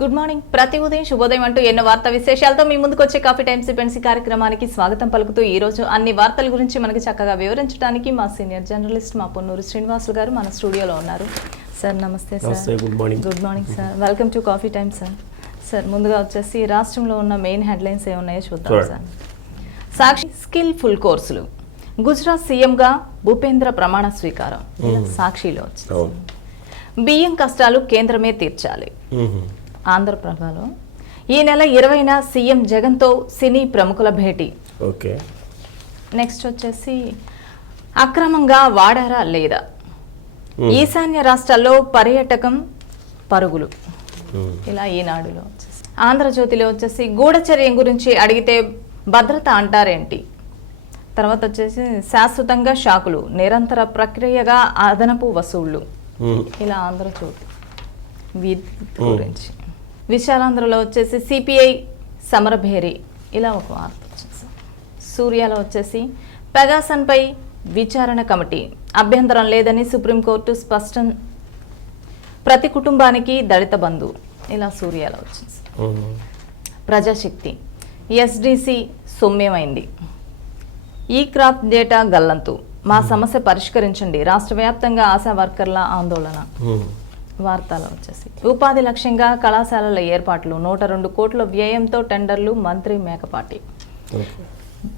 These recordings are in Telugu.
Good morning. ప్రతి ఉదయం శుభోదయం అంటూ ఎన్నో వార్తా విశేషాలతో మీ ముందుకు వచ్చే కాఫీ టైమ్ సిపెన్సీ కార్యక్రమానికి స్వాగతం పలుకుతూ ఈ రోజు అన్ని వార్తల గురించి మనకి చక్కగా వివరించడానికి మా సీనియర్ జర్నలిస్ట్ మా పొన్నూరు శ్రీనివాసులు గారు మన స్టూడియోలో ఉన్నారు. సార్ నమస్తే sir. Good morning sir. Welcome to coffee time sir. Sir ముందుగా వచ్చేసి రాష్ట్రంలో ఉన్న మెయిన్ హెడ్లైన్స్ ఏమున్నాయో చూద్దాం సార్. సాక్షి స్కిల్ఫుల్ కోర్సులు, గుజరాత్ సీఎంగా భూపేంద్ర ప్రమాణ స్వీకారం సాక్షిలో వచ్చింది. బియ్యం కష్టాలు కేంద్రమే తీర్చాలి. ఆంధ్రప్రభలో ఈ నెల 20న సీఎం జగన్తో సినీ ప్రముఖుల భేటీ. ఓకే. నెక్స్ట్ వచ్చేసి అక్రమంగా వాడారా లేదా, ఈశాన్య రాష్ట్రాల్లో పర్యాటకం పరుగులు. ఇలా ఈనాడులో వచ్చేసి ఆంధ్రజ్యోతిలో వచ్చేసి గూఢచర్యం గురించి అడిగితే భద్రత అంటారేంటి. తర్వాత వచ్చేసి శాశ్వతంగా షాకులు, నిరంతర ప్రక్రియగా అదనపు వసూళ్లు. ఇలా ఆంధ్రజ్యోతి గురించి. విశాలాంధ్రలో వచ్చేసి సిపిఐ సమరభేరి. ఇలా ఒక వార్త వచ్చేసి సూర్యాలో వచ్చేసి పెగాసన్పై విచారణ కమిటీ, అభ్యంతరం లేదని సుప్రీంకోర్టు స్పష్టం, ప్రతి కుటుంబానికి దళిత బంధు. ఇలా సూర్యాలో వచ్చేసి. ప్రజాశక్తి ఎస్డిసి సొమ్యమైంది, ఈ క్రాప్ డేటా గల్లంతు, మా సమస్య పరిష్కరించండి, రాష్ట్ర వ్యాప్తంగా ఆశా వర్కర్ల ఆందోళన. వార్తలో వచ్చేసి ఉపాధి లక్ష్యంగా కళాశాలల ఏర్పాట్లు, 102 కోట్ల వ్యయంతో టెండర్లు, మంత్రి మేకపాటి.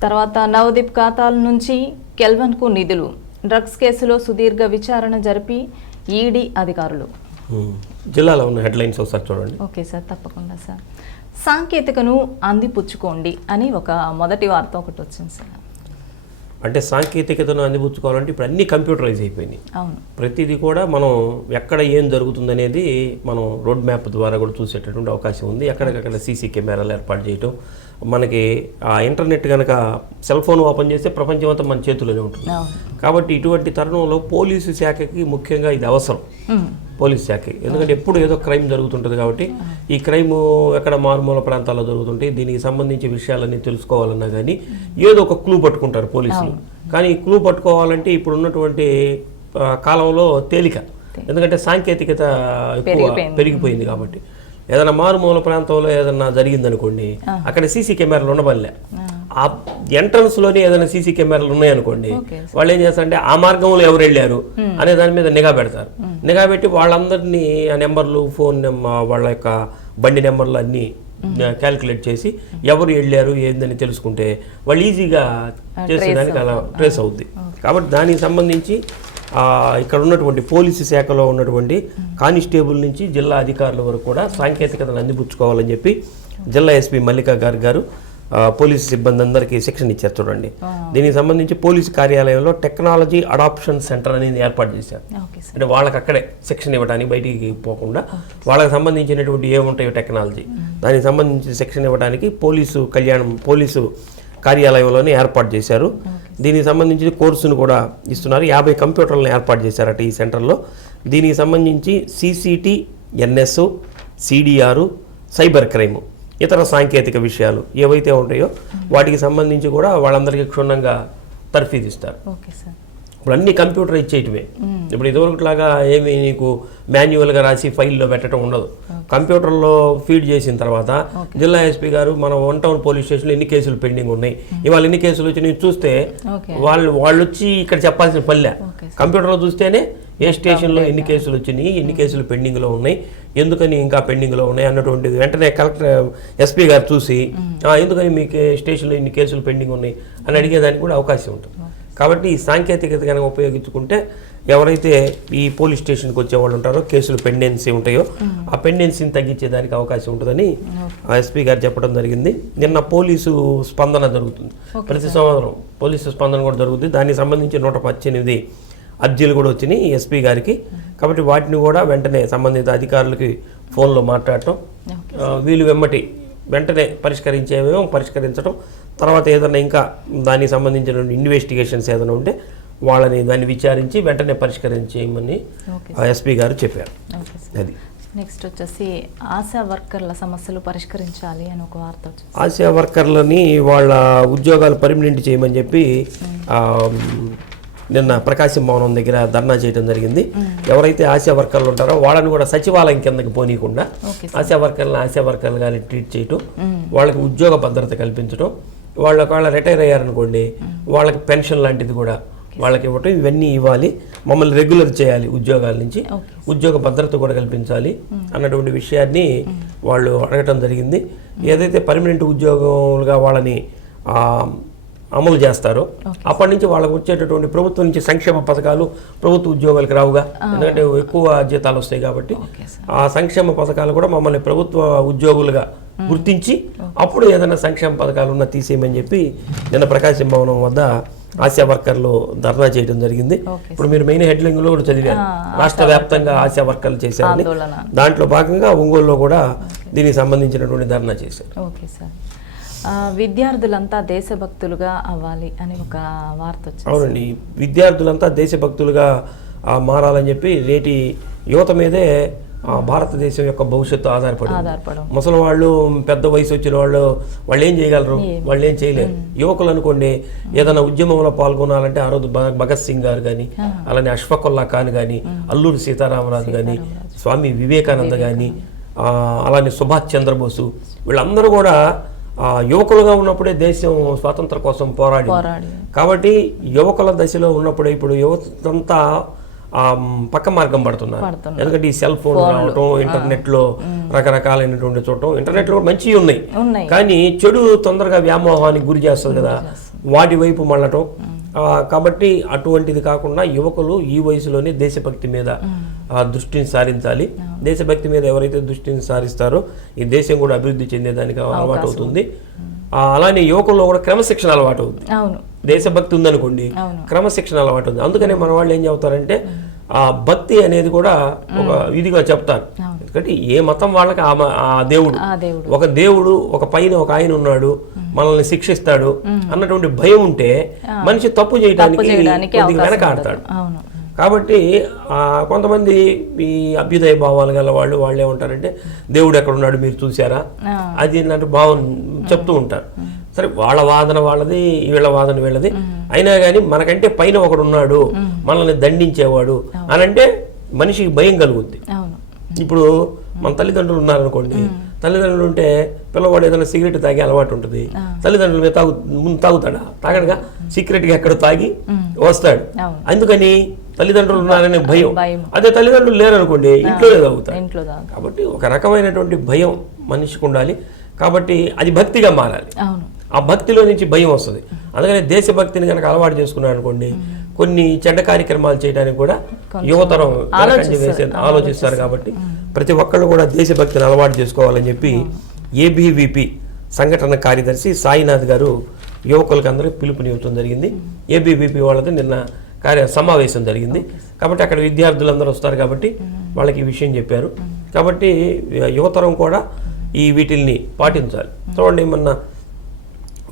తర్వాత నవదీప్ ఖాతాల నుంచి కెల్వన్కు నిధులు, డ్రగ్స్ కేసులో సుదీర్ఘ విచారణ జరిపి ఈడీ అధికారులు. జిల్లాలో ఉన్న హెడ్లైన్స్ ఒకసారి చూడండి. ఓకే సార్, తప్పకుండా సార్. సాంకేతికను అందిపుచ్చుకోండి అని ఒక మొదటి వార్త ఒకటి వచ్చింది సార్. అంటే సాంకేతికతను అందిపుచ్చుకోవాలంటే ఇప్పుడు అన్ని కంప్యూటరైజ్ అయిపోయినాయి. అవును. ప్రతిదీ కూడా మనం ఎక్కడ ఏం జరుగుతుంది అనేది మనం రోడ్ మ్యాప్ ద్వారా కూడా చూసేటటువంటి అవకాశం ఉంది. ఎక్కడికక్కడ సీసీ కెమెరాలు ఏర్పాటు చేయటం, మనకి ఆ ఇంటర్నెట్ కనుక సెల్ ఫోన్ ఓపెన్ చేస్తే ప్రపంచం అంతా మన చేతుల్లోనే ఉంటుంది. కాబట్టి ఇటువంటి తరుణంలో పోలీసు శాఖకి ముఖ్యంగా ఇది అవసరం. పోలీస్ శాఖకి, ఎందుకంటే ఎప్పుడు ఏదో క్రైమ్ జరుగుతుంటుంది. కాబట్టి ఈ క్రైమ్ ఎక్కడ మారుమూల ప్రాంతాల్లో జరుగుతుంటాయి. దీనికి సంబంధించి విషయాలన్నీ తెలుసుకోవాలన్నా కానీ ఏదో ఒక క్లూ పట్టుకుంటారు పోలీసులు. కానీ ఈ క్లూ పట్టుకోవాలంటే ఇప్పుడు ఉన్నటువంటి కాలంలో తేలిక, ఎందుకంటే సాంకేతికత ఎక్కువ పెరిగిపోయింది. కాబట్టి ఏదైనా మారుమూల ప్రాంతంలో ఏదైనా జరిగిందనుకోండి, అక్కడ సీసీ కెమెరాలు ఉండబల్లే, ఆ ఎంట్రన్స్లోనే ఏదైనా సీసీ కెమెరాలు ఉన్నాయనుకోండి, వాళ్ళు ఏం చేస్తారంటే ఆ మార్గంలో ఎవరు వెళ్ళారు అనే దాని మీద నిఘా పెడతారు. నిఘా పెట్టి వాళ్ళందరినీ ఆ నెంబర్లు, ఫోన్ నెంబర్, వాళ్ళ యొక్క బండి నెంబర్లు అన్నీ క్యాల్కులేట్ చేసి ఎవరు వెళ్ళారు ఏందని తెలుసుకుంటే వాళ్ళు ఈజీగా చేసేదానికి అలా ట్రేస్ అవుద్ది. కాబట్టి దానికి సంబంధించి ఇక్కడ ఉన్నటువంటి పోలీసు శాఖలో ఉన్నటువంటి కానిస్టేబుల్ నుంచి జిల్లా అధికారుల వరకు కూడా సాంకేతికతను అందిపుచ్చుకోవాలని చెప్పి జిల్లా ఎస్పీ మల్లికా గారు పోలీసు సిబ్బంది అందరికీ శిక్షణ ఇచ్చారు. చూడండి, దీనికి సంబంధించి పోలీసు కార్యాలయంలో టెక్నాలజీ అడాప్షన్ సెంటర్ అనేది ఏర్పాటు చేశారు. అంటే వాళ్ళకి అక్కడే శిక్షణ ఇవ్వడానికి బయటికి పోకుండా వాళ్ళకి సంబంధించినటువంటి ఏముంటాయో టెక్నాలజీ, దానికి సంబంధించి శిక్షణ ఇవ్వడానికి పోలీసు కార్యాలయంలోనే ఏర్పాటు చేశారు. దీనికి సంబంధించి కోర్సును కూడా ఇస్తున్నారు. 50 కంప్యూటర్లను ఏర్పాటు చేశారట ఈ సెంటర్లో. దీనికి సంబంధించి CCTNS, CDR, cyber crime, ఇతర సాంకేతిక విషయాలు ఏవైతే ఉంటాయో వాటికి సంబంధించి కూడా వాళ్ళందరికీ క్షుణ్ణంగా తర్ఫీదిస్తారు. ఇప్పుడు అన్ని కంప్యూటర్ ఇచ్చేయటమే. ఇప్పుడు ఇదివరకులాగా ఏమి నీకు మాన్యువల్గా రాసి ఫైల్లో పెట్టడం ఉండదు. కంప్యూటర్లో ఫీడ్ చేసిన తర్వాత జిల్లా ఎస్పీ గారు మన 1 టౌన్ పోలీస్ స్టేషన్లో ఎన్ని కేసులు పెండింగ్ ఉన్నాయి, ఇవాళ ఎన్ని కేసులు వచ్చి చూస్తే వాళ్ళు వచ్చి ఇక్కడ చెప్పాల్సిన పల్లె. కంప్యూటర్లో చూస్తేనే ఏ స్టేషన్లో ఎన్ని కేసులు వచ్చినాయి, ఎన్ని కేసులు పెండింగ్లో ఉన్నాయి, ఎందుకని ఇంకా పెండింగ్లో ఉన్నాయి అన్నటువంటిది వెంటనే కలెక్టర్ ఎస్పీ గారు చూసి ఎందుకని మీకు స్టేషన్లో ఇన్ని కేసులు పెండింగ్ ఉన్నాయి అని అడిగేదానికి కూడా అవకాశం ఉంటుంది. కాబట్టి ఈ సాంకేతికత కనుక ఉపయోగించుకుంటే ఎవరైతే ఈ పోలీస్ స్టేషన్కి వచ్చేవాళ్ళు ఉంటారో, కేసులు పెండెన్సీ ఉంటాయో ఆ పెండెన్సీని తగ్గించేదానికి అవకాశం ఉంటుందని ఎస్పీ గారు చెప్పడం జరిగింది. నిన్న పోలీసు స్పందన జరుగుతుంది. ప్రతి సంవత్సరం పోలీసు స్పందన కూడా జరుగుతుంది. దానికి సంబంధించి 118 అర్జీలు కూడా వచ్చినాయి ఎస్పీ గారికి. కాబట్టి వాటిని కూడా వెంటనే సంబంధిత అధికారులకి ఫోన్లో మాట్లాడటం, వీళ్ళు వెంటనే పరిష్కరించేవేమో పరిష్కరించడం, తర్వాత ఏదైనా ఇంకా దానికి సంబంధించిన ఇన్వెస్టిగేషన్స్ ఏదైనా ఉంటే దాన్ని విచారించి వెంటనే పరిష్కరించేయమని ఎస్పీ గారు చెప్పారు. అది నెక్స్ట్ వచ్చేసి ఆశా వర్కర్ల సమస్యలు పరిష్కరించాలి అని ఒక వార్త వచ్చింది. ఆశా వర్కర్లని వాళ్ళ ఉద్యోగాలు పర్మనెంట్ చేయమని చెప్పి నిన్న ప్రకాశం భవనం దగ్గర ధర్నా చేయడం జరిగింది. ఎవరైతే ఆశా వర్కర్లు ఉంటారో వాళ్ళని కూడా సచివాలయం కిందకి పోనీయకుండా ఆశా వర్కర్లుగా ట్రీట్ చేయటం, వాళ్ళకి ఉద్యోగ భద్రత కల్పించడం, వాళ్ళు ఒకవేళ రిటైర్ అయ్యారనుకోండి వాళ్ళకి పెన్షన్ లాంటిది కూడా వాళ్ళకి ఇవ్వటం, ఇవన్నీ ఇవ్వాలి, మమ్మల్ని రెగ్యులర్ చేయాలి ఉద్యోగాల నుంచి, ఉద్యోగ భద్రత కూడా కల్పించాలి అన్నటువంటి విషయాన్ని వాళ్ళు అడగటం జరిగింది. ఏదైతే పర్మనెంట్ ఉద్యోగులుగా వాళ్ళని అమలు చేస్తారో అప్పటి నుంచి వాళ్ళకి వచ్చేటటువంటి ప్రభుత్వం నుంచి సంక్షేమ పథకాలు ప్రభుత్వ ఉద్యోగాలకు రావుగా, ఎందుకంటే ఎక్కువ జీతాలు వస్తాయి కాబట్టి ఆ సంక్షేమ పథకాలు కూడా మమ్మల్ని ప్రభుత్వ ఉద్యోగులుగా గుర్తించి అప్పుడు ఏదైనా సంక్షేమ పథకాలు ఉన్నా తీసేయమని చెప్పి నిన్న ప్రకాశం భవనం వద్ద ఆశా వర్కర్లు ధర్నా చేయడం జరిగింది. ఇప్పుడు మీరు మెయిన్ హెడ్లైన్ లో కూడా చదివారు, రాష్ట్ర వ్యాప్తంగా ఆశా వర్కర్లు చేశారని. దాంట్లో భాగంగా ఒంగోలులో కూడా దీనికి సంబంధించినటువంటి ధర్నా చేశారు. ఓకే సార్, విద్యార్థులంతా దేశభక్తులుగా అవ్వాలి అని ఒక వార్త వచ్చింది. అవునండి, విద్యార్థులంతా దేశభక్తులుగా మారాలని చెప్పి నేటి యువత మీదే భారతదేశం యొక్క భవిష్యత్తు ఆధారపడి, ముసలి వాళ్ళు పెద్ద వయసు వచ్చిన వాళ్ళు ఏం చేయగలరు, వాళ్ళు ఏం చేయలేరు. యువకులు అనుకోండి ఏదైనా ఉద్యమంలో పాల్గొనాలంటే ఆ రోజు భగత్ సింగ్ గారు కానీ, అలానే అష్ఫాకుల్లా ఖాన్ కానీ, అల్లూరి సీతారామరాజు కానీ, స్వామి వివేకానంద కానీ, అలానే సుభాష్ చంద్రబోసు, వీళ్ళందరూ కూడా యువకులుగా ఉన్నప్పుడే దేశం స్వాతంత్రం కోసం పోరాడి. కాబట్టి యువకుల దశలో ఉన్నప్పుడే ఇప్పుడు యువతంతా పక్క మార్గం పడుతున్నారు. ఎందుకంటే ఈ సెల్ ఫోన్ రావటం, ఇంటర్నెట్ లో రకరకాలైనటువంటి చూడటం, ఇంటర్నెట్ లో మంచివి ఉన్నాయి కానీ చెడు తొందరగా వ్యామోహానికి గురి చేస్తుంది కదా, వాటి వైపు మళ్ళటం. కాబట్టి అటువంటిది కాకుండా యువకులు ఈ వయసులోనే దేశభక్తి మీద దృష్టిని సారించాలి. దేశభక్తి మీద ఎవరైతే దృష్టిని సారిస్తారో ఈ దేశం కూడా అభివృద్ధి చెందేదానికి అలవాటు అవుతుంది. అలానే యువకుల్లో కూడా క్రమశిక్షణ అలవాటు అవుతుంది. దేశభక్తి ఉందనుకోండి, క్రమశిక్షణ అలవాటు ఉంది. అందుకనే మన వాళ్ళు ఏం చెబుతారంటే ఆ భక్తి అనేది కూడా ఒక ఇదిగా చెప్తారు. ఎందుకంటే ఏ మతం వాళ్ళకి ఆ దేవుడు, ఒక దేవుడు, ఒక పైన ఒక ఆయన ఉన్నాడు, మనల్ని శిక్షిస్తాడు అన్నటువంటి భయం ఉంటే మనిషి తప్పు చేయడానికి వెనకాడతాడు. కాబట్టి కొంతమంది ఈ అభ్యుదయ భావాలు గల వాళ్ళు ఏమంటారంటే దేవుడు ఎక్కడ ఉన్నాడు మీరు చూసారా, అది ఇలాంటి భావం చెప్తూ ఉంటారు. సరే, వాళ్ళ వాదన వాళ్ళది, వీళ్ళ వాదన వీళ్ళది. అయినా కానీ మనకంటే పైన ఒకడు ఉన్నాడు, మనల్ని దండించేవాడు అని అంటే మనిషికి భయం కలుగుద్ది. ఇప్పుడు మన తల్లిదండ్రులు ఉన్నారనుకోండి, తల్లిదండ్రులు ఉంటే పిల్లవాడు ఏదైనా సిగరెట్ తాగే అలవాటు ఉంటుంది, తల్లిదండ్రుల మీద ముందు తాగుతాడా? తాగడగా సీక్రెట్గా ఎక్కడ తాగి వస్తాడు. అందుకని తల్లిదండ్రులు ఉన్నారనే భయం. అదే తల్లిదండ్రులు లేరనుకోండి, ఇంట్లోనే తాగుతాడు. కాబట్టి ఒక రకమైనటువంటి భయం మనిషికి ఉండాలి. కాబట్టి అది భక్తిగా మారాలి. ఆ భక్తిలో నుంచి భయం వస్తుంది. అందుకని దేశభక్తిని కనుక అలవాటు చేసుకున్నాడు అనుకోండి, కొన్ని చెడ్డ కార్యక్రమాలు చేయడానికి కూడా యువతరం ఆలోచిస్తారు. కాబట్టి ప్రతి ఒక్కళ్ళు కూడా దేశభక్తిని అలవాటు చేసుకోవాలని చెప్పి ఏబీవీపీ సంఘటన కార్యదర్శి సాయినాథ్ గారు యువకులకు అందరికీ పిలుపునివ్వడం జరిగింది. ఏబీవీపీ వాళ్ళది నిన్న సమావేశం జరిగింది. కాబట్టి అక్కడ విద్యార్థులందరూ వస్తారు కాబట్టి వాళ్ళకి ఈ విషయం చెప్పారు. కాబట్టి యువతరం కూడా ఈ వీటిల్ని పాటించాలి. చూడండి, మొన్న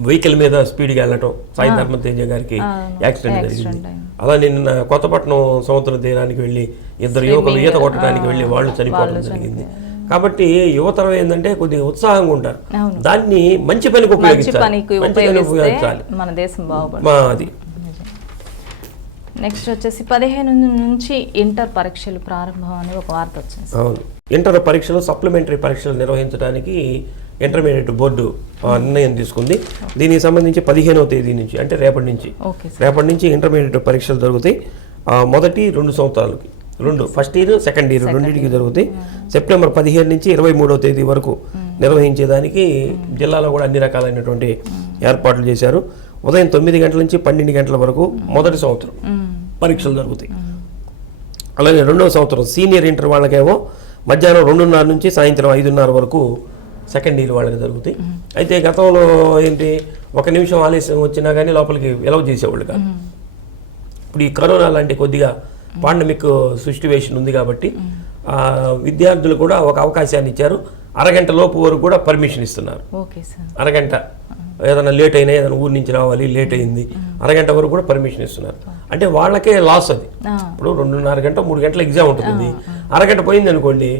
వెహికల్ మీద స్పీడ్గా వెళ్ళటం, సాయి ధర్మ తేజ గారికి యాక్సిడెంట్ జరిగింది. అలా నిన్న కొత్తపట్నం సముద్ర తీరానికి వెళ్ళి ఇద్దరు యువకులు ఈత కొట్టడానికి వెళ్ళి వాళ్ళు చనిపోవడం జరిగింది. కాబట్టి యువతరం ఏంటంటే కొద్దిగా ఉత్సాహంగా ఉంటారు, దాన్ని మంచి పనికి ఉపయోగించాలి. అది నెక్స్ట్ వచ్చేసి 15 నుంచి ఇంటర్ పరీక్షలు ప్రారంభం అని ఒక వార్త వచ్చింది. అవును, ఇంటర్ పరీక్షలు సప్లిమెంటరీ పరీక్షలు నిర్వహించడానికి ఇంటర్మీడియట్ బోర్డు నిర్ణయం తీసుకుంది. దీనికి సంబంధించి 15వ తేదీ నుంచి, అంటే రేపటి నుంచి ఇంటర్మీడియట్ పరీక్షలు జరుగుతాయి. మొదటి 2 సంవత్సరాలకి, ఫస్ట్ ఇయర్ సెకండ్ ఇయర్ రెండింటికి జరుగుతాయి. సెప్టెంబర్ 15 నుంచి 23వ తేదీ వరకు నిర్వహించేదానికి జిల్లాలో కూడా అన్ని రకాలైనటువంటి ఏర్పాట్లు చేశారు. ఉదయం 9 గంటల నుంచి 12 గంటల వరకు మొదటి సంవత్సరం పరీక్షలు జరుగుతాయి. అలాగే 2వ సంవత్సరం సీనియర్ ఇంటర్ వాళ్ళకేమో మధ్యాహ్నం 2:30 నుంచి సాయంత్రం 5:30 వరకు సెకండ్ ఇయర్ వాళ్ళకి జరుగుతాయి. అయితే గతంలో ఏంటి, 1 నిమిషం ఆలస్యం వచ్చినా కానీ లోపలికి ఎలవ్ చేసేవాళ్ళు కాదు. ఇప్పుడు ఈ కరోనా లాంటి కొద్దిగా పాండమిక్ సిచ్యువేషన్ ఉంది కాబట్టి విద్యార్థులు కూడా ఒక అవకాశాన్ని ఇచ్చారు. అరగంట లోపు వరకు కూడా పర్మిషన్ ఇస్తున్నారు. అరగంట ఏదైనా లేట్ అయినా, ఏదైనా ఊరి నుంచి రావాలి, లేట్ అయింది, అరగంట వరకు కూడా పర్మిషన్ ఇస్తున్నారు. అంటే వాళ్ళకే లాస్ అది. ఇప్పుడు 2:30 గంట 3 గంటల ఎగ్జామ్ ఉంటుంది, అరగంట పోయింది అనుకోండి,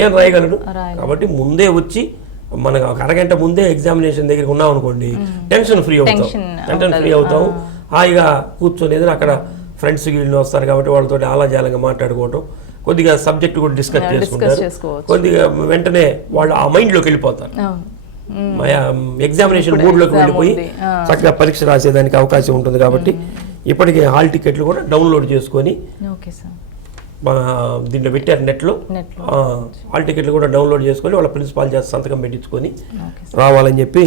ఏం రాయగలడు? కాబట్టి ముందే వచ్చి మనకు ఒక అరగంట ముందే ఎగ్జామినేషన్ దగ్గరికి ఉన్నాం అనుకోండి, టెన్షన్ ఫ్రీ అవుతాం, హాయిగా కూర్చొని ఏదైనా అక్కడ ఫ్రెండ్స్ వీళ్ళు వస్తారు కాబట్టి వాళ్ళతో ఆలాజాలంగా మాట్లాడుకోవటం, కొద్దిగా సబ్జెక్ట్ కూడా డిస్కస్ చేసుకుంటారు, కొద్దిగా వెంటనే వాళ్ళు ఆ మైండ్లోకి వెళ్ళిపోతారు, ఎగ్జామినేషన్ మూడ్లోకి వెళ్ళిపోయి చక్కగా పరీక్ష రాసేదానికి అవకాశం ఉంటుంది. కాబట్టి ఇప్పటికే హాల్ టికెట్లు కూడా డౌన్లోడ్ చేసుకొని దీంట్లో పెట్టారు, నెట్లో హాల్ టికెట్లు కూడా డౌన్లోడ్ చేసుకొని వాళ్ళ ప్రిన్సిపాల్ చేత సంతకం పెట్టించుకొని రావాలని చెప్పి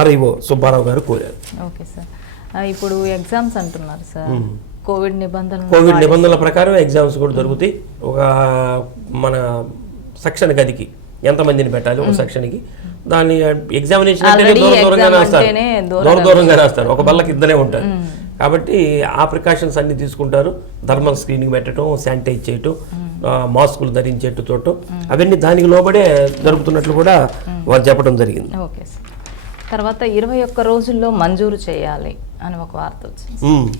ఆర్ఐఓ సుబ్బారావు గారు కోరారు. ఓకే సార్, ఇప్పుడు ఎగ్జామ్స్ అంటున్నారు సార్, కోవిడ్ నిబంధనల ప్రకారం ఎగ్జామ్స్ కూడా జరుగుతాయి. ఒక మన సెక్షన్ గదికి ఎంతమందిని పెట్టాలి, ఒక సెక్షన్కి దాని ఎగ్జామినేషన్ దూరంగా రాస్తారు, ఒక బల్లకి ఇద్దరే ఉంటారు. కాబట్టి ఆ ప్రికాషన్స్ అన్ని తీసుకుంటారు. థర్మల్ స్క్రీనింగ్ పెట్టడం, శానిటైజ్ చేయటం, మాస్కులు ధరించేట్టు చూడటం, అవన్నీ దానికి లోబడే జరుగుతున్నట్లు కూడా వారు చెప్పడం జరిగింది. ఓకే సార్, తర్వాత 21 రోజుల్లో మంజూరు చేయాలి అని ఒక వార్త వచ్చింది.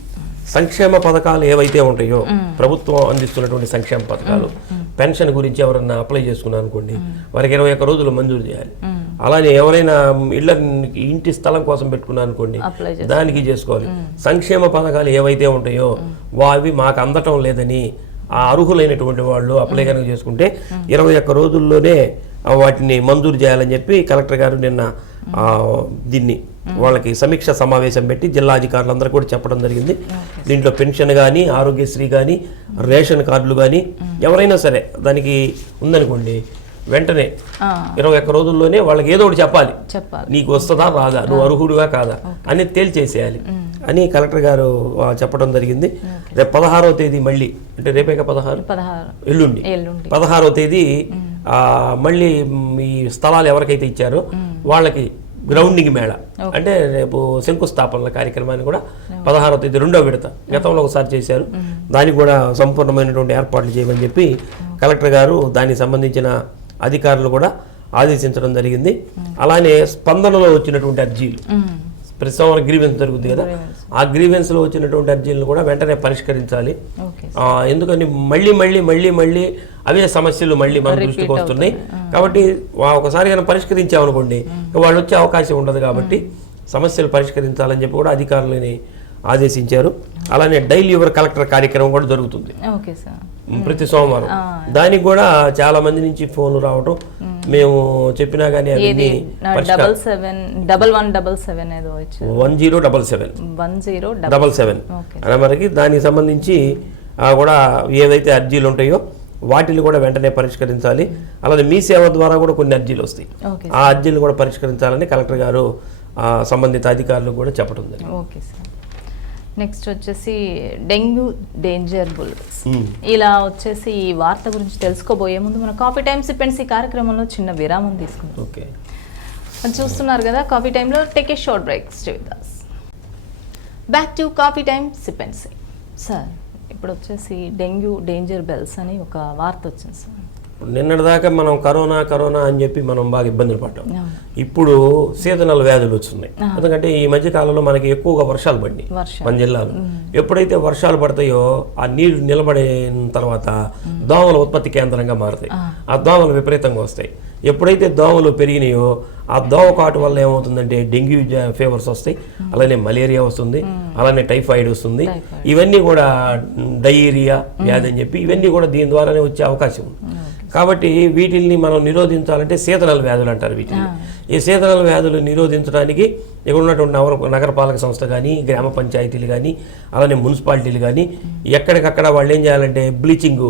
సంక్షేమ పథకాలు ఏవైతే ఉంటాయో, ప్రభుత్వం అందిస్తున్నటువంటి సంక్షేమ పథకాలు, పెన్షన్ గురించి ఎవరన్నా అప్లై చేసుకున్నా అనుకోండి, వారికి 21 రోజులు మంజూరు చేయాలి. అలానే ఎవరైనా ఇంటి స్థలం కోసం పెట్టుకున్నా అనుకోండి, దానికి చేసుకోవాలి. సంక్షేమ పథకాలు ఏవైతే ఉంటాయో అవి మాకు అందటం లేదని ఆ అర్హులైనటువంటి వాళ్ళు అప్లై కనుక చేసుకుంటే 21 రోజుల్లోనే వాటిని మంజూరు చేయాలని చెప్పి కలెక్టర్ గారు నిన్న దీన్ని వాళ్ళకి సమీక్ష సమావేశం పెట్టి జిల్లా అధికారులందరూ కూడా చెప్పడం జరిగింది. దీంట్లో పెన్షన్ కానీ, ఆరోగ్యశ్రీ కానీ, రేషన్ కార్డులు కానీ ఎవరైనా సరే దానికి ఉందనుకోండి, వెంటనే 21 రోజుల్లోనే వాళ్ళకి ఏదో ఒకటి చెప్పాలి, నీకు వస్తుందా రాదా, నువ్వు అర్హుడుగా కాదా అని తేల్చేసేయాలి అని కలెక్టర్ గారు చెప్పడం జరిగింది. రేపు 16వ తేదీ మళ్ళీ, అంటే రేపే 16 ఎల్లుండి 16వ తేదీ మళ్ళీ ఈ స్థలాలు ఎవరికైతే ఇచ్చారో వాళ్ళకి గ్రౌండింగ్ మేళ, అంటే రేపు శంకుస్థాపనల కార్యక్రమాన్ని కూడా 16వ తేదీ 2వ విడత, గతంలో ఒకసారి చేశారు, దానికి కూడా సంపూర్ణమైనటువంటి ఏర్పాట్లు చేయమని చెప్పి కలెక్టర్ గారు దానికి సంబంధించిన అధికారులు కూడా ఆదేశించడం జరిగింది. అలానే స్పందనలో వచ్చినటువంటి అర్జీలు, ప్రతి సంవత్సరం గ్రీవెన్స్ జరుగుతుంది కదా, ఆ గ్రీవెన్స్లో వచ్చినటువంటి అర్జీలను కూడా వెంటనే పరిష్కరించాలి. ఎందుకని మళ్ళీ మళ్ళీ మళ్ళీ మళ్ళీ అవే సమస్యలు మళ్ళీ మన దృష్టికి వస్తున్నాయి. కాబట్టి ఒకసారి కనుక పరిష్కరించామనుకోండి వాళ్ళు వచ్చే అవకాశం ఉండదు. కాబట్టి సమస్యలు పరిష్కరించాలని చెప్పి కూడా అధికారులని ఆదేశించారు. అలానే డైలీ యువర్ కలెక్టర్ కార్యక్రమం కూడా జరుగుతుంది ప్రతి సోమవారం. దానికి కూడా చాలా మంది నుంచి ఫోన్లు రావటం, మేము చెప్పినా కానీ అవన్నీ 1077 అనే మనకి దానికి సంబంధించి కూడా ఏవైతే అర్జీలు ఉంటాయో వాటిని కూడా వెంటనే పరిష్కరించాలి. అలాగే మీ సేవ ద్వారా కూడా కొన్ని అర్జీలు వస్తాయి, ఆ అర్జీలు కూడా పరిష్కరించాలని కలెక్టర్ గారు సంబంధిత అధికారులు కూడా చెప్పడం జరిగింది. నెక్స్ట్ వచ్చేసి డెంగ్యూ డేంజర్ బుల్స్, ఇలా వచ్చేసి ఈ వార్త గురించి తెలుసుకోబోయే ముందు మన కాఫీ టైమ్ సిపెన్సీ కార్యక్రమంలో చిన్న విరామం తీసుకుంటాం. ఓకే, చూస్తున్నారు కదా కాఫీ టైంలో, take a short break, stay with us. Back to coffee time సిపెన్సీ. సార్, ఇప్పుడు వచ్చేసి డెంగ్యూ డేంజర్ బెల్స్ అని ఒక వార్త వచ్చింది సార్. నిన్నటిదాకా మనం కరోనా అని చెప్పి మనం బాగా ఇబ్బందులు పడ్డాం. ఇప్పుడు సీజనల్ వ్యాధులు వస్తున్నాయి. ఎందుకంటే ఈ మధ్య కాలంలో మనకి ఎక్కువగా వర్షాలు పడినాయి మన జిల్లాలో. ఎప్పుడైతే వర్షాలు పడతాయో ఆ నీళ్లు నిలబడిన తర్వాత దోమల ఉత్పత్తి కేంద్రంగా మారుతాయి. ఆ దోమలు విపరీతంగా వస్తాయి. ఎప్పుడైతే దోమలు పెరిగినాయో ఆ దోమ కాటు వల్ల ఏమవుతుందంటే డెంగ్యూ ఫీవర్స్ వస్తాయి, అలానే మలేరియా వస్తుంది, అలానే టైఫాయిడ్ వస్తుంది. ఇవన్నీ కూడా డయేరియా వ్యాధి అని చెప్పి ఇవన్నీ కూడా దీని ద్వారానే వచ్చే అవకాశం ఉంది. కాబట్టి వీటిల్ని మనం నిరోధించాలంటే సీజనల్ వ్యాధులు అంటారు వీటిని. ఈ సీజనల్ వ్యాధులు నిరోధించడానికి ఇక్కడ ఉన్నటువంటి నగరపాలక సంస్థ కానీ, గ్రామ పంచాయతీలు కానీ, అలానే మున్సిపాలిటీలు కానీ ఎక్కడికక్కడ వాళ్ళు ఏం చేయాలంటే బ్లీచింగ్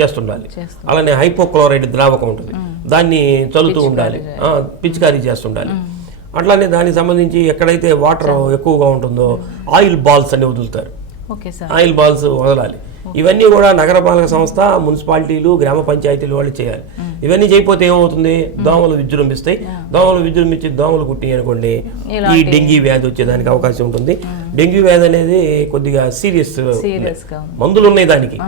చేస్తుండాలి. అలానే హైపోక్లోరైడ్ ద్రావకం ఉంటుంది, దాన్ని చల్లుతూ ఉండాలి, పిచికారీ చేస్తుండాలి. అట్లానే దానికి సంబంధించి ఎక్కడైతే వాటర్ ఎక్కువగా ఉంటుందో ఆయిల్ బాల్స్ అని వదులుతారు, ఆయిల్ బాల్స్ వదలాలి. ఇవన్నీ కూడా నగరపాలక సంస్థ, మున్సిపాలిటీలు, గ్రామ పంచాయతీలు వాళ్ళు చేయాలి. ఇవన్నీ చేయకపోతే ఏమవుతుంది, దోమలు విజృంభిస్తాయి. దోమలు విజృంభించి దోమలు కుట్టి అనుకోండి ఈ డెంగ్యూ వ్యాధి వచ్చేదానికి అవకాశం ఉంటుంది. డెంగ్యూ వ్యాధి అనేది కొద్దిగా సీరియస్, మందులు ఉన్నాయి దానికి.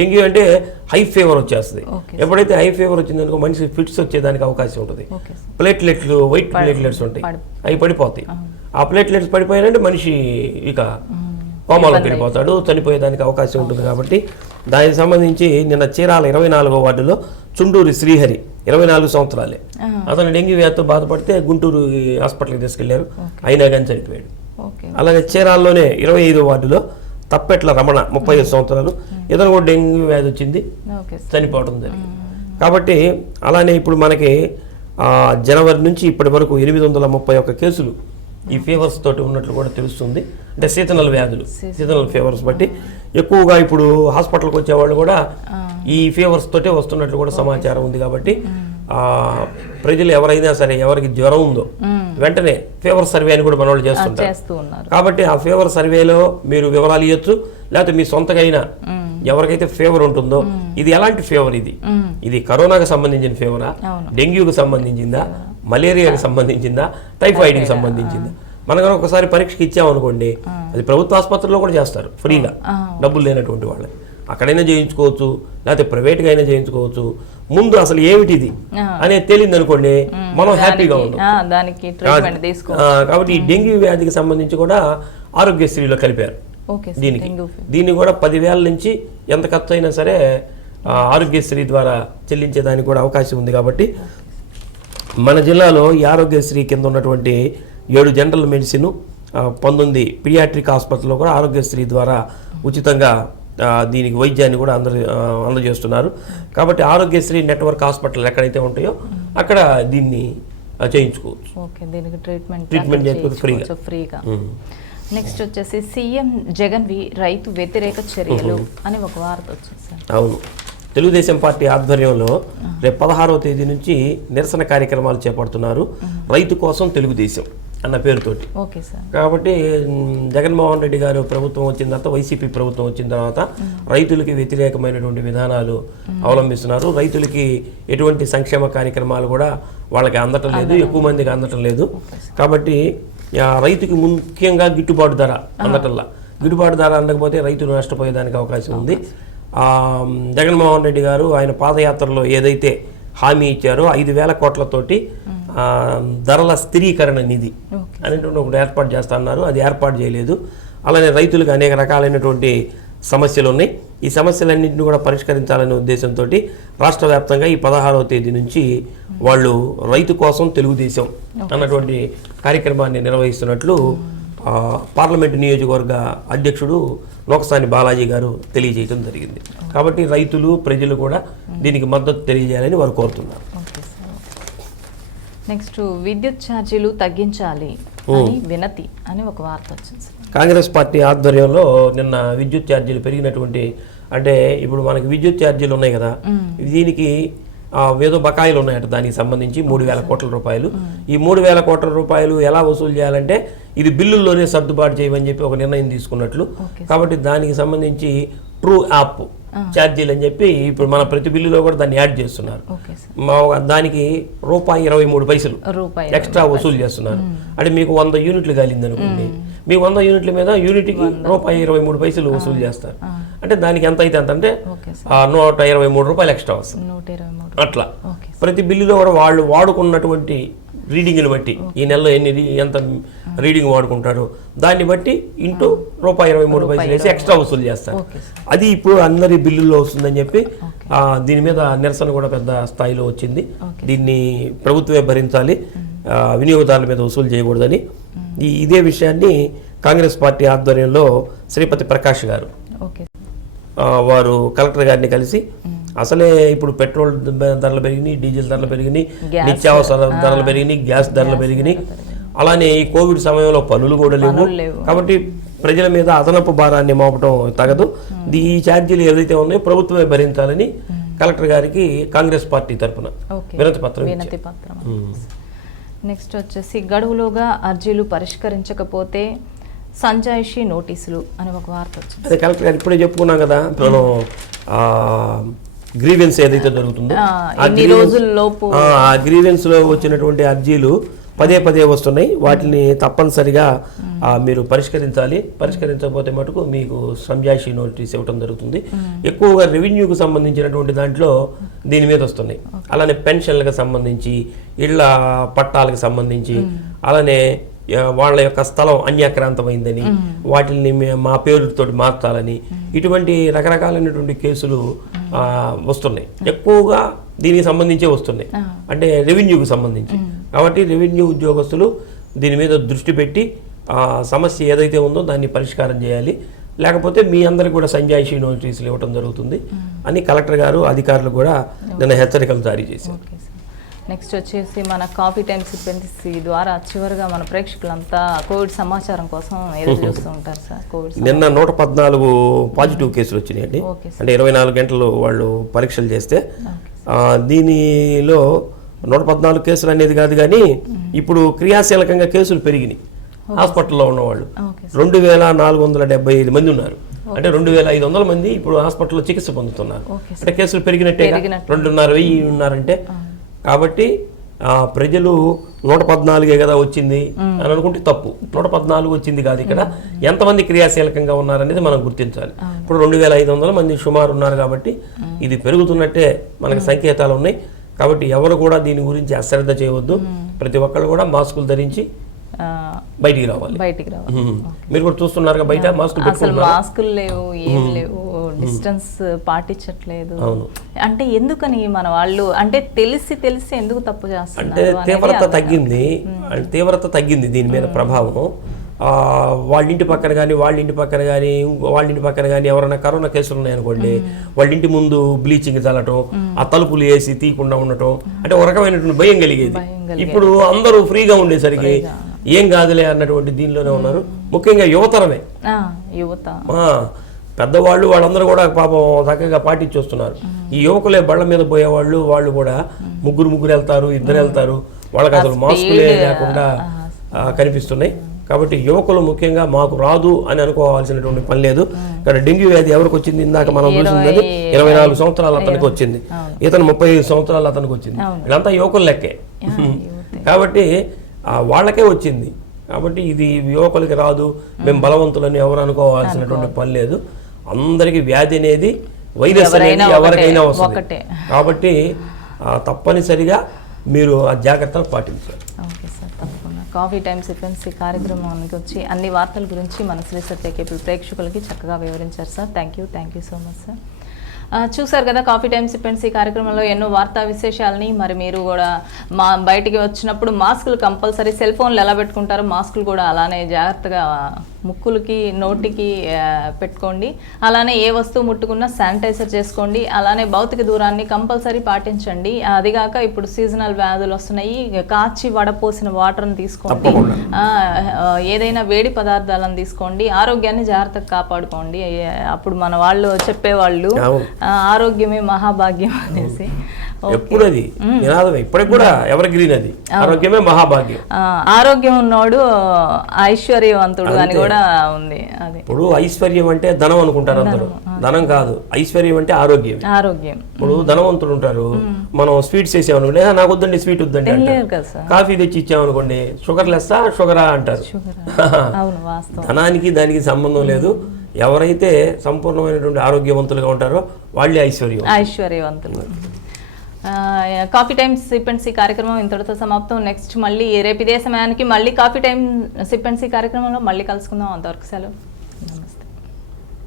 డెంగ్యూ అంటే హై ఫీవర్ వచ్చేస్తుంది. ఎప్పుడైతే హై ఫీవర్ వచ్చిందనుకో మనిషి ఫిట్స్ వచ్చేదానికి అవకాశం ఉంటుంది. ప్లేట్లెట్లు, వైట్ ప్లేట్లెట్స్ ఉంటాయి, అవి పడిపోతాయి. ఆ ప్లేట్లెట్స్ పడిపోయారంటే మనిషి ఇక కోమాలోకి వెళ్ళిపోతాడు, చనిపోయేదానికి అవకాశం ఉంటుంది. కాబట్టి దానికి సంబంధించి నిన్న చీరాల 24వ వార్డులో చుండూరి శ్రీహరి 24 సంవత్సరాలే, అతను డెంగ్యూ వ్యాధితో బాధపడితే గుంటూరు హాస్పిటల్కి తీసుకెళ్లారు, అయినా కానీ చనిపోయాడు. అలాగే చీరాల్లోనే 25వ వార్డులో తప్పెట్ల రమణ 35 సంవత్సరాలు, ఇతను కూడా డెంగ్యూ వ్యాధి వచ్చింది, ఓకే సార్. చనిపోవడం జరిగింది. కాబట్టి అలానే ఇప్పుడు మనకి జనవరి నుంచి ఇప్పటి వరకు 831 కేసులు ఈ ఫీవర్స్ తోటి ఉన్నట్లు కూడా తెలుస్తుంది. అంటే సీజనల్ వ్యాధులు, సీజనల్ ఫీవర్స్ బట్టి ఎక్కువగా ఇప్పుడు హాస్పిటల్కి వచ్చేవాళ్ళు కూడా ఈ ఫీవర్స్ తోటే వస్తున్నట్లు కూడా సమాచారం ఉంది. కాబట్టి ప్రజలు ఎవరైనా సరే ఎవరికి జ్వరం ఉందో వెంటనే ఫీవర్ సర్వే అని కూడా మన వాళ్ళు చేస్తుంటారు. కాబట్టి ఆ ఫీవర్ సర్వేలో మీరు వివరాలు ఇవ్వచ్చు, లేకపోతే మీ సొంతగా అయినా ఎవరికైతే ఫీవర్ ఉంటుందో ఇది ఎలాంటి ఫీవర్, ఇది కరోనాకి సంబంధించిన ఫీవరా, డెంగ్యూకి సంబంధించిందా, మలేరియాకి సంబంధించిందా, టైఫాయిడ్కి సంబంధించిందా, మనం కనుక ఒకసారి పరీక్షకి ఇచ్చామనుకోండి అది ప్రభుత్వ ఆసుపత్రిలో కూడా చేస్తారు ఫ్రీగా, డబ్బులు లేనటువంటి వాళ్ళు అక్కడైనా చేయించుకోవచ్చు, లేకపోతే ప్రైవేట్గా అయినా చేయించుకోవచ్చు. ముందు అసలు ఏమిటి ఇది అనేది తెలియదు అనుకోండి, మనం హ్యాపీగా ఉంటాం. కాబట్టి ఈ డెంగ్యూ వ్యాధికి సంబంధించి కూడా ఆరోగ్యశ్రీలో కలిపారు. దీన్ని కూడా 10,000 నుంచి ఎంత ఖర్చు అయినా సరే ఆరోగ్యశ్రీ ద్వారా చెల్లించేదానికి కూడా అవకాశం ఉంది. కాబట్టి మన జిల్లాలో ఈ ఆరోగ్యశ్రీ కింద ఉన్నటువంటి 7 జనరల్ మెడిసిన్, 19 పీడియాట్రిక్ హాస్పిటల్లో కూడా ఆరోగ్యశ్రీ ద్వారా ఉచితంగా దీనికి వైద్యాన్ని కూడా అందజేస్తున్నారు. కాబట్టి ఆరోగ్యశ్రీ నెట్వర్క్ హాస్పిటల్ ఎక్కడైతే ఉంటాయో అక్కడ దీన్ని చేయించుకోవచ్చు. ట్రీట్మెంట్ చేయకపోతే ఫ్రీగా. నెక్స్ట్ వచ్చేసి సీఎం జగన్ రైతు వ్యతిరేక చర్యలు అని ఒక వార్త వచ్చింది. అవును, తెలుగుదేశం పార్టీ ఆధ్వర్యంలో రేపు 16వ తేదీ నుంచి నిరసన కార్యక్రమాలు చేపడుతున్నారు. రైతు కోసం తెలుగుదేశం అన్న పేరుతోటి. కాబట్టి జగన్మోహన్ రెడ్డి గారు ప్రభుత్వం వచ్చిన తర్వాత, వైసీపీ ప్రభుత్వం వచ్చిన తర్వాత రైతులకి వ్యతిరేకమైనటువంటి విధానాలు అవలంబిస్తున్నారు. రైతులకి ఎటువంటి సంక్షేమ కార్యక్రమాలు కూడా వాళ్ళకి అందటం లేదు, ఎక్కువ మందికి అందటం లేదు. కాబట్టి రైతుకి ముఖ్యంగా గిట్టుబాటు ధర అందటల్లా, గిట్టుబాటు ధర అందకపోతే రైతులు నష్టపోయేదానికి అవకాశం ఉంది. జగన్మోహన్ రెడ్డి గారు ఆయన పాదయాత్రలో ఏదైతే హామీ ఇచ్చారో 5,000 కోట్లతోటి ధరల స్థిరీకరణ నిధి అనేటువంటి ఒకటి ఏర్పాటు చేస్తా అన్నారు. అది ఏర్పాటు చేయలేదు. అలానే రైతులకు అనేక రకాలైనటువంటి సమస్యలు ఉన్నాయి. ఈ సమస్యలన్నింటినీ కూడా పరిష్కరించాలనే ఉద్దేశంతో రాష్ట్ర వ్యాప్తంగా ఈ 16వ తేదీ నుంచి వాళ్ళు రైతు కోసం తెలుగుదేశం అన్నటువంటి కార్యక్రమాన్ని నిర్వహిస్తున్నట్లు పార్లమెంటు నియోజకవర్గ అధ్యక్షుడు లోకసాని బాలాజీ గారు తెలియజేయడం జరిగింది. కాబట్టి రైతులు, ప్రజలు కూడా దీనికి మద్దతు తెలియజేయాలని వారు కోరుతున్నారు. నెక్స్ట్ విద్యుత్ ఛార్జీలు తగ్గించాలి అని వినతి అని ఒక వార్త వచ్చింది. కాంగ్రెస్ పార్టీ ఆధ్వర్యంలో నిన్న విద్యుత్ ఛార్జీలు పెరిగినటువంటి, అంటే ఇప్పుడు మనకి విద్యుత్ ఛార్జీలు ఉన్నాయి కదా, దీనికి ఏదో బకాయిలు ఉన్నాయట. దానికి సంబంధించి 3,000 కోట్ల రూపాయలు. ఈ 3,000 కోట్ల రూపాయలు ఎలా వసూలు చేయాలంటే ఇది బిల్లుల్లోనే సర్దుబాటు చేయమని చెప్పి ఒక నిర్ణయం తీసుకున్నట్లు. కాబట్టి దానికి సంబంధించి ట్రూ యాప్ ఛార్జీలు అని చెప్పి ఇప్పుడు మన ప్రతి బిల్లులో కూడా దాన్ని యాడ్ చేస్తున్నారు. దానికి ₹1.23 ఎక్స్ట్రా వసూలు చేస్తున్నారు. అంటే మీకు 100 యూనిట్లు కాలింది అనుకోండి, మీ 100 యూనిట్ల మీద యూనిట్కి ₹1.23 వసూలు చేస్తారు. అంటే దానికి ఎంత అయితే అంత అంటే ₹123 ఎక్స్ట్రా వస్తుంది. అట్లా ప్రతి బిల్లులో కూడా వాళ్ళు వాడుకున్నటువంటి రీడింగ్ని బట్టి, ఈ నెలలో ఎంత రీడింగ్ వాడుకుంటారు దాన్ని బట్టి ఇంటూ ₹1.23 వేసి ఎక్స్ట్రా వసూలు చేస్తారు. అది ఇప్పుడు అందరి బిల్లుల్లో వస్తుందని చెప్పి దీని మీద నిరసన కూడా పెద్ద స్థాయిలో వచ్చింది. దీన్ని ప్రభుత్వమే భరించాలి, వినియోగదారుల మీద వసూలు చేయకూడదని ఇదే విషయాన్ని కాంగ్రెస్ పార్టీ ఆధ్వర్యంలో శ్రీపతి ప్రకాష్ గారు వారు కలెక్టర్ గారిని కలిసి, అసలే ఇప్పుడు పెట్రోల్ ధరలు పెరిగినాయి, డీజిల్ ధరలు పెరిగినాయి, నిత్యావసర ధరలు పెరిగినాయి, గ్యాస్ ధరలు పెరిగినాయి, అలానే ఈ కోవిడ్ సమయంలో పనులు కూడా లేవు. కాబట్టి ప్రజల మీద అదనపు భారాన్ని మోపడం తగదు. ఈ ఛార్జీలు ఏదైతే ఉన్నాయో ప్రభుత్వమే భరించాలని కలెక్టర్ గారికి కాంగ్రెస్ పార్టీ తరఫున వినతి పత్రం. నెక్స్ట్ వచ్చేసి గడువులోగా అర్జీలు పరిష్కరించకపోతే సంజాయిషి నోటీసులు అని ఒక వార్త వచ్చింది. అదే కలెక్టర్ గారు ఇప్పుడే చెప్పుకున్నాం కదా, మనం గ్రీవెన్స్ ఏదైతే జరుగుతుందో ఆ గ్రీవెన్స్ లో వచ్చినటువంటి అర్జీలు పదే వస్తున్నాయి. వాటిని తప్పనిసరిగా మీరు పరిష్కరించాలి. పరిష్కరించకపోతే మటుకు మీకు సంజాయిషి నోటీస్ ఇవ్వడం జరుగుతుంది. ఎక్కువగా రెవెన్యూకు సంబంధించినటువంటి దాంట్లో దీని మీద వస్తున్నాయి. అలానే పెన్షన్లకు సంబంధించి, ఇళ్ల పట్టాలకు సంబంధించి, అలానే వాళ్ళ యొక్క స్థలం అన్యాక్రాంతమైందని వాటిని మా పేరుతో మార్చాలని, ఇటువంటి రకరకాలైనటువంటి కేసులు వస్తున్నాయి. ఎక్కువగా దీనికి సంబంధించే వస్తున్నాయి, అంటే రెవెన్యూకి సంబంధించి. కాబట్టి రెవెన్యూ ఉద్యోగస్తులు దీని మీద దృష్టి పెట్టి సమస్య ఏదైతే ఉందో దాన్ని పరిష్కారం చేయాలి. లేకపోతే మీ అందరికి కూడా సంజాయిషీ నోటీసులు ఇవ్వడం జరుగుతుంది అని కలెక్టర్ గారు అధికారులు కూడా నిన్న హెచ్చరికలు జారీ చేశారు. Okay sir. నెక్స్ట్ వచ్చేసి మన కాఫీ టైమ్ సిబ్బంది ద్వారా చివరిగా మన ప్రేక్షకులంతా కోవిడ్ సమాచారం కోసం ఎదురు చూస్తూ ఉంటారు సార్. కోవిడ్ నిన్న 114 పాజిటివ్ కేసులు వచ్చినాయండి. అంటే 24 గంటలు వాళ్ళు పరీక్షలు చేస్తే దీనిలో 114 కేసులు అనేది కాదు, కానీ ఇప్పుడు క్రియాశీలకంగా కేసులు పెరిగినాయి. హాస్పిటల్లో ఉన్నవాళ్ళు 2475 మంది ఉన్నారు. అంటే 2500 మంది ఇప్పుడు హాస్పిటల్లో చికిత్స పొందుతున్నారు. అంటే కేసులు పెరిగినట్టే, 2500 ఉన్నారంటే. కాబట్టి ప్రజలు 114 కదా వచ్చింది అని అనుకుంటే తప్పు. 114 వచ్చింది కాదు, ఇక్కడ ఎంతమంది క్రియాశీలకంగా ఉన్నారనేది మనం గుర్తించాలి. ఇప్పుడు 2500 మంది సుమారు ఉన్నారు కాబట్టి ఇది పెరుగుతున్నట్టే మనకు సంకేతాలు ఉన్నాయి. కాబట్టి ఎవరు కూడా దీని గురించి అశ్రద్ధ చేయవద్దు. ప్రతి ఒక్కళ్ళు కూడా మాస్కులు ధరించి బయటికి రావాలి. మీరు కూడా చూస్తున్నారు బయట అసలు మాస్కులు లేవు, ఏం లేవు, డిస్టెన్స్ పాటించట్లేదు. అంటే ఎందుకని మన వాళ్ళు అంటే తెలిసి ఎందుకు తప్పు చేస్తారు? అంటే తీవ్రత తగ్గింది దీని మీద ప్రభావం. వాళ్ళ ఇంటి పక్కన కానీ వాళ్ళ ఇంటి పక్కన కానీ ఎవరైనా కరోనా కేసులు ఉన్నాయనుకోండి, వాళ్ళ ఇంటి ముందు బ్లీచింగ్ చల్లటం, ఆ తలుపులు వేసి తీయకుండా ఉండటం, అంటే ఒక రకమైనటువంటి భయం కలిగేది. ఇప్పుడు అందరూ ఫ్రీగా ఉండేసరికి ఏం కాదులే అన్నటువంటి దీనిలోనే ఉన్నారు. ముఖ్యంగా యువతరమే, పెద్దవాళ్ళు వాళ్ళందరూ కూడా పాపం చక్కగా పాటించొస్తున్నారు. ఈ యువకులే బళ్ళ మీద పోయేవాళ్ళు, వాళ్ళు కూడా ముగ్గురు వెళ్తారు, ఇద్దరు వెళ్తారు, వాళ్ళకి అసలు మాస్కులే లేకుండా కనిపిస్తున్నాయి. కాబట్టి యువకులు ముఖ్యంగా మాకు రాదు అని అనుకోవాల్సినటువంటి పని లేదు. ఇక్కడ డెంగ్యూ వ్యాధి ఎవరికి వచ్చింది? ఇందాక మనం చూసింది 24 సంవత్సరాలు అతనికి వచ్చింది, ఇతను 35 సంవత్సరాలు అతనికి వచ్చింది. వీళ్ళంతా యువకులు లెక్కే. కాబట్టి వాళ్ళకే వచ్చింది. కాబట్టి ఇది యువకులకి రాదు, మేము బలవంతులని ఎవరు అనుకోవాల్సినటువంటి పని లేదు. అందరికీ వ్యాధి అనేది, వైరస్ అనేది ఎవరికైనా వస్తుంది. కాబట్టి తప్పనిసరిగా మీరు ఆ జాగ్రత్తలు పాటించాలి. కాఫీ టైమ్ సిబ్బంది కార్యక్రమానికి వచ్చి అన్ని వార్తల గురించి మన శ్రీ సత్య కేబుల్ ప్రేక్షకులకి చక్కగా వివరించారు sir. Thank you so much sir. చూసారు కదా కాఫీ టైమ్ సిబ్బంది కార్యక్రమంలో ఎన్నో వార్తా విశేషాలని. మరి మీరు కూడా బయటికి వచ్చినప్పుడు మాస్కులు కంపల్సరీ, సెల్ ఫోన్లు ఎలా పెట్టుకుంటారో మాస్కులు కూడా అలానే జాగ్రత్తగా ముక్కులకి నోటికి పెట్టుకోండి. అలానే ఏ వస్తువు ముట్టుకున్నా శానిటైజర్ చేసుకోండి. అలానే భౌతిక దూరాన్ని కంపల్సరీ పాటించండి. అదిగాక ఇప్పుడు సీజనల్ వ్యాధులు వస్తున్నాయి, కాచి వడపోసిన వాటర్ని తీసుకోండి, ఏదైనా వేడి పదార్థాలను తీసుకోండి, ఆరోగ్యాన్ని జాగ్రత్తగా కాపాడుకోండి. అప్పుడు మన వాళ్ళు చెప్పేవాళ్ళు ఆరోగ్యమే మహాభాగ్యం అనేసి. ఎప్పుడు అది నినాదం, ఇప్పటికి కూడా ఎవరి గ్రీన్ అది, ఆరోగ్యమే మహాభాగ్యం. ఆరోగ్యం ఉన్నోడు ఐశ్వర్యవంతుడు అని కూడా ఉంది. అది ఇప్పుడు ఐశ్వర్యం అంటే ధనం అనుకుంటారు అందరూ, ధనం కాదు. ఐశ్వర్యం అంటే ఆరోగ్యం. ఇప్పుడు ధనవంతుడు ఉంటారు, మనం స్వీట్స్ చేసామనుకోండి, నాకు వద్దండి స్వీట్ వద్దండి అంటారు. కాఫీ తెచ్చి ఇచ్చామనుకోండి, షుగర్ లెస్సా షుగరా అంటారు. ధనానికి దానికి సంబంధం లేదు. ఎవరైతే సంపూర్ణమైనటువంటి ఆరోగ్యవంతులుగా ఉంటారో వాళ్ళే ఐశ్వర్యవంతులు. కాఫీ టైమ్ సిబ్బంది కార్యక్రమం ఇంతటితో సమాప్తం. నెక్స్ట్ మళ్ళీ రేపు ఇదే సమయానికి మళ్ళీ కాఫీ టైమ్ సిబ్బంది కార్యక్రమంలో మళ్ళీ కలుసుకుందాం. అంతవరకు సెలవు.